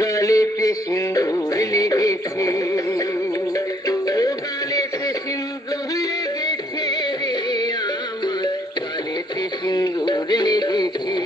গালেতে সিন্দুর লেগেছে, ও গালেতে সিন্দুর লেগেছে রে আমার, গালেতে সিন্দুর লেগেছে।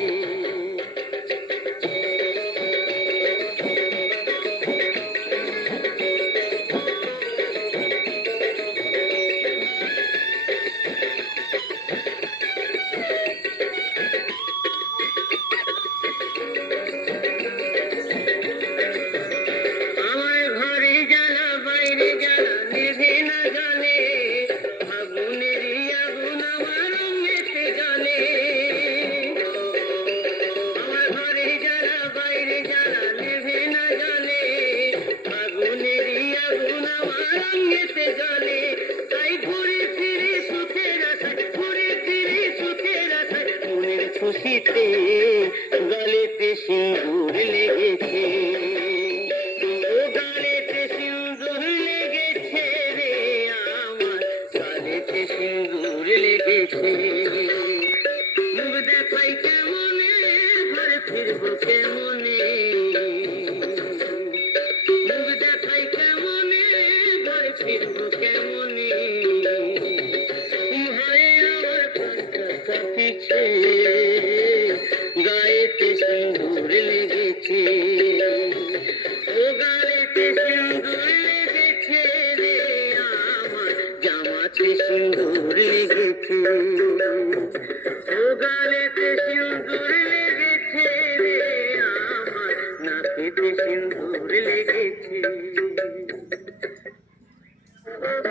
খুশিতে গালেতে সিন্দুর লেগেছে, ও গালেতে সিন্দুর লেগেছে রে আমার, গালেতে সিন্দুর লেগেছে। মুখ দেখাই কেমনে, ঘরে ফিরবো কেমনে, মুখ দেখাই কেমনে, ঘরে ফিরবো কেমনে, ভাই আমার প্রাণটা কাঁপিছে, গায়েতে সিন্দুর লেগেছে, ও গালেতে সিন্দুর লেগেছে রে আমার, জামাতে সিন্দুর লেগেছে।